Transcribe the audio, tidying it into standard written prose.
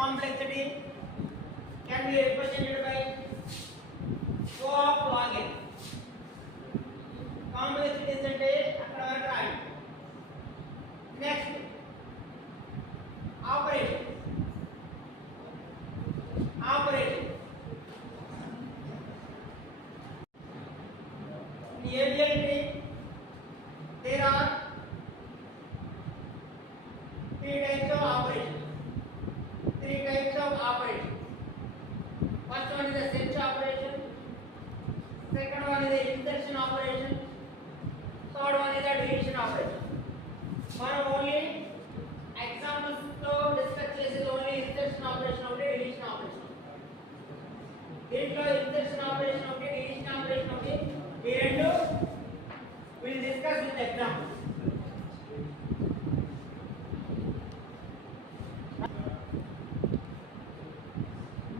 complexity can be represented by O of log n. Complexities అంటే అక్కడ వరకు రాయండి. Next operation in alien tree there are three types of operation. First one is the search operation, second one is the insertion operation, third one is the deletion operation. మనం only examples తో డిస్కస్ చేసేది only insertion operation ఒకటి, deletion operation. దీంట్లో insertion operation